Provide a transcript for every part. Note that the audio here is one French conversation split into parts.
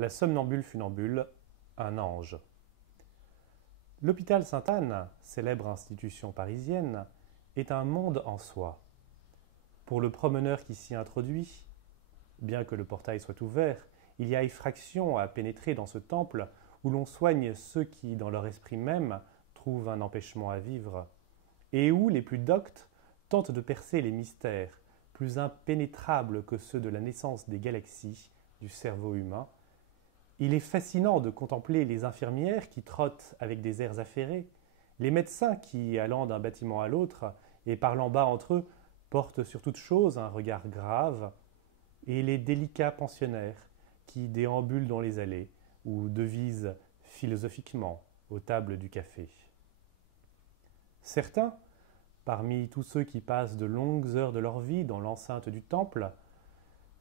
La somnambule funambule, un ange. L'hôpital Sainte-Anne, célèbre institution parisienne, est un monde en soi. Pour le promeneur qui s'y introduit, bien que le portail soit ouvert, il y a effraction à pénétrer dans ce temple où l'on soigne ceux qui, dans leur esprit même, trouvent un empêchement à vivre, et où les plus doctes tentent de percer les mystères, plus impénétrables que ceux de la naissance des galaxies, du cerveau humain. Il est fascinant de contempler les infirmières qui trottent avec des airs affairés, les médecins qui, allant d'un bâtiment à l'autre et parlant bas entre eux, portent sur toute chose un regard grave, et les délicats pensionnaires qui déambulent dans les allées ou devisent philosophiquement aux tables du café. Certains, parmi tous ceux qui passent de longues heures de leur vie dans l'enceinte du temple,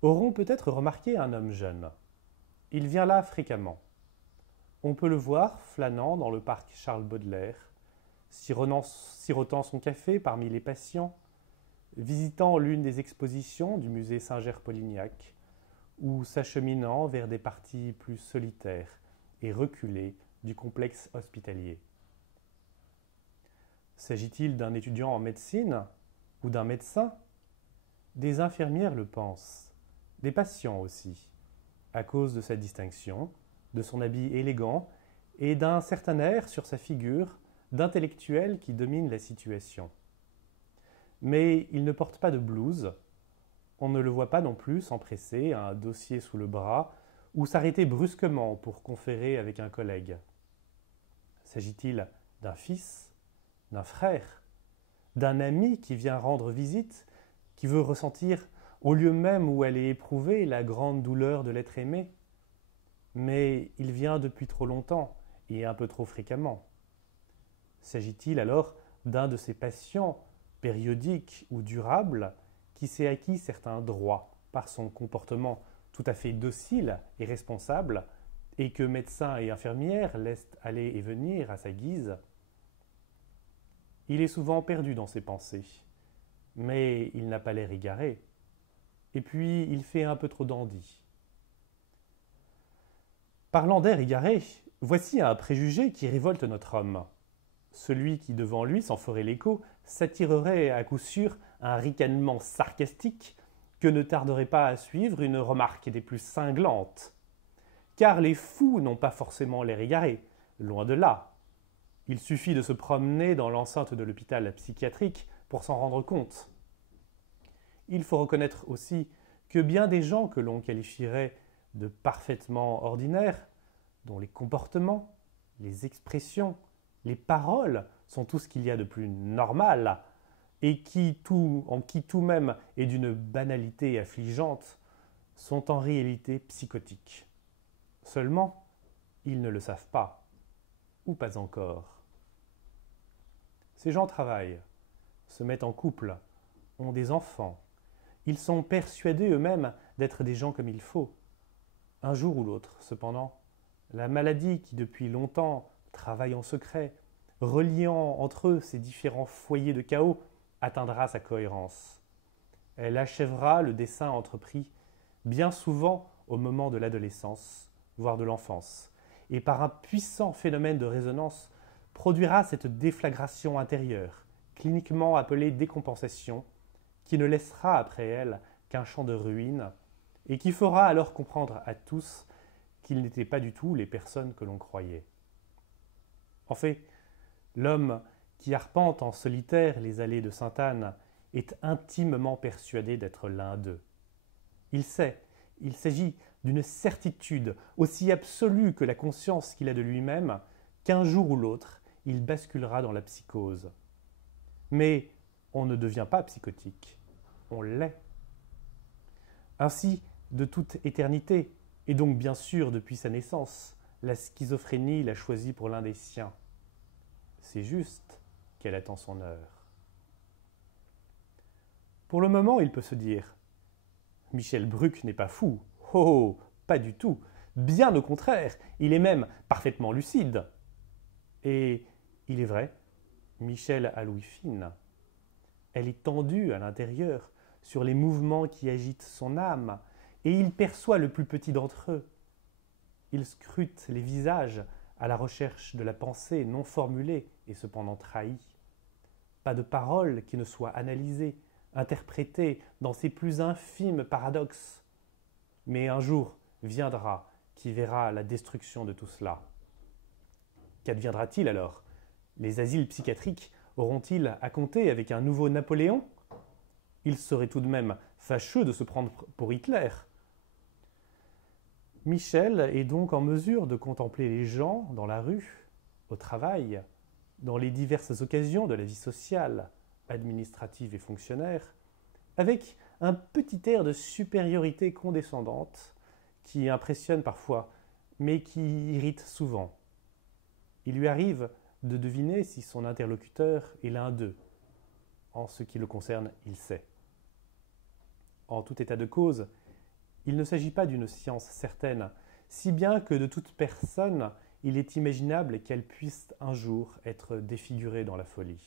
auront peut-être remarqué un homme jeune. Il vient là fréquemment. On peut le voir flânant dans le parc Charles Baudelaire, sirotant son café parmi les patients, visitant l'une des expositions du musée Singer-Polignac, ou s'acheminant vers des parties plus solitaires et reculées du complexe hospitalier. S'agit-il d'un étudiant en médecine ou d'un médecin? Des infirmières le pensent, des patients aussi, à cause de sa distinction, de son habit élégant et d'un certain air sur sa figure d'intellectuel qui domine la situation. Mais il ne porte pas de blouse, on ne le voit pas non plus s'empresser, un dossier sous le bras, ou s'arrêter brusquement pour conférer avec un collègue. S'agit-il d'un fils, d'un frère, d'un ami qui vient rendre visite, qui veut ressentir, au lieu même où elle est éprouvée, la grande douleur de l'être aimé? Mais il vient depuis trop longtemps et un peu trop fréquemment. S'agit-il alors d'un de ces patients périodiques ou durables qui s'est acquis certains droits par son comportement tout à fait docile et responsable et que médecins et infirmières laissent aller et venir à sa guise? Il est souvent perdu dans ses pensées, mais il n'a pas l'air égaré. Et puis, il fait un peu trop dandy. Parlant d'air égaré, voici un préjugé qui révolte notre homme. Celui qui, devant lui, s'en ferait l'écho, s'attirerait à coup sûr un ricanement sarcastique que ne tarderait pas à suivre une remarque des plus cinglantes. Car les fous n'ont pas forcément l'air égaré, loin de là. Il suffit de se promener dans l'enceinte de l'hôpital psychiatrique pour s'en rendre compte. Il faut reconnaître aussi que bien des gens que l'on qualifierait de parfaitement ordinaires, dont les comportements, les expressions, les paroles sont tout ce qu'il y a de plus normal, et en qui tout même est d'une banalité affligeante, sont en réalité psychotiques. Seulement, ils ne le savent pas, ou pas encore. Ces gens travaillent, se mettent en couple, ont des enfants. Ils sont persuadés eux-mêmes d'être des gens comme il faut. Un jour ou l'autre, cependant, la maladie qui depuis longtemps travaille en secret, reliant entre eux ces différents foyers de chaos, atteindra sa cohérence. Elle achèvera le dessein entrepris, bien souvent au moment de l'adolescence, voire de l'enfance, et par un puissant phénomène de résonance, produira cette déflagration intérieure, cliniquement appelée décompensation, qui ne laissera après elle qu'un champ de ruines, et qui fera alors comprendre à tous qu'ils n'étaient pas du tout les personnes que l'on croyait. En fait, l'homme qui arpente en solitaire les allées de Sainte-Anne est intimement persuadé d'être l'un d'eux. Il sait, il s'agit d'une certitude aussi absolue que la conscience qu'il a de lui-même, qu'un jour ou l'autre, il basculera dans la psychose. Mais on ne devient pas psychotique, on l'est. Ainsi, de toute éternité, et donc bien sûr depuis sa naissance, la schizophrénie l'a choisi pour l'un des siens. C'est juste qu'elle attend son heure. Pour le moment, il peut se dire « Michel Bruck n'est pas fou. Oh, pas du tout. Bien au contraire, il est même parfaitement lucide. » Et il est vrai, Michel a l'ouïe fine. Elle est tendue à l'intérieur sur les mouvements qui agitent son âme, et il perçoit le plus petit d'entre eux. Il scrute les visages à la recherche de la pensée non formulée et cependant trahie. Pas de parole qui ne soit analysée, interprétée dans ses plus infimes paradoxes. Mais un jour viendra qui verra la destruction de tout cela. Qu'adviendra-t-il alors? Les asiles psychiatriques auront-ils à compter avec un nouveau Napoléon? Il serait tout de même fâcheux de se prendre pour Hitler. Michel est donc en mesure de contempler les gens dans la rue, au travail, dans les diverses occasions de la vie sociale, administrative et fonctionnaire, avec un petit air de supériorité condescendante qui impressionne parfois, mais qui irrite souvent. Il lui arrive de deviner si son interlocuteur est l'un d'eux. En ce qui le concerne, il sait. En tout état de cause, il ne s'agit pas d'une science certaine, si bien que de toute personne, il est imaginable qu'elle puisse un jour être défigurée dans la folie.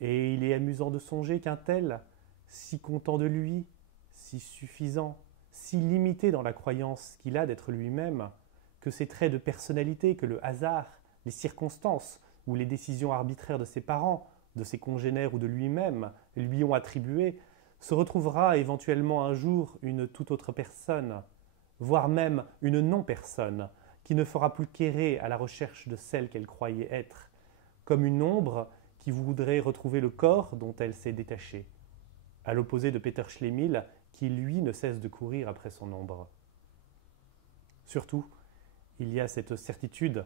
Et il est amusant de songer qu'un tel, si content de lui, si suffisant, si limité dans la croyance qu'il a d'être lui-même, que ses traits de personnalité, que le hasard, les circonstances ou les décisions arbitraires de ses parents, de ses congénères ou de lui-même lui ont attribué, se retrouvera éventuellement un jour une toute autre personne, voire même une non-personne, qui ne fera plus qu'errer à la recherche de celle qu'elle croyait être, comme une ombre qui voudrait retrouver le corps dont elle s'est détachée, à l'opposé de Peter Schlemihl, qui lui ne cesse de courir après son ombre. Surtout, il y a cette certitude,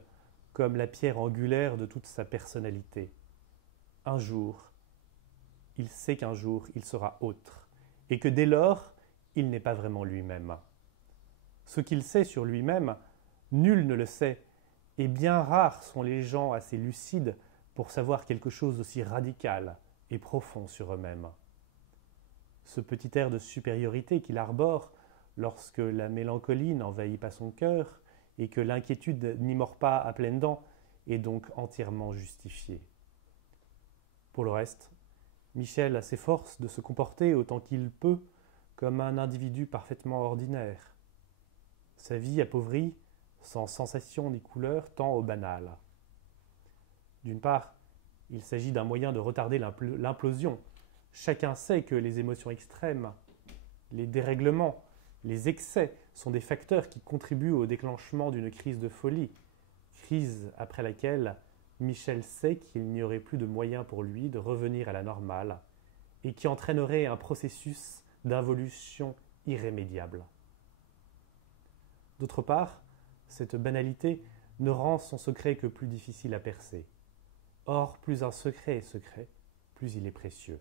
comme la pierre angulaire de toute sa personnalité. Un jour, il sait qu'un jour il sera autre, et que dès lors, il n'est pas vraiment lui-même. Ce qu'il sait sur lui-même, nul ne le sait, et bien rares sont les gens assez lucides pour savoir quelque chose d'aussi radical et profond sur eux-mêmes. Ce petit air de supériorité qu'il arbore lorsque la mélancolie n'envahit pas son cœur et que l'inquiétude n'y mord pas à pleines dents est donc entièrement justifié. Pour le reste, Michel s'efforce de se comporter autant qu'il peut comme un individu parfaitement ordinaire. Sa vie appauvrie, sans sensation ni couleur, tend au banal. D'une part, il s'agit d'un moyen de retarder l'implosion. Chacun sait que les émotions extrêmes, les dérèglements, les excès sont des facteurs qui contribuent au déclenchement d'une crise de folie, crise après laquelle Michel sait qu'il n'y aurait plus de moyen pour lui de revenir à la normale et qui entraînerait un processus d'involution irrémédiable. D'autre part, cette banalité ne rend son secret que plus difficile à percer. Or, plus un secret est secret, plus il est précieux.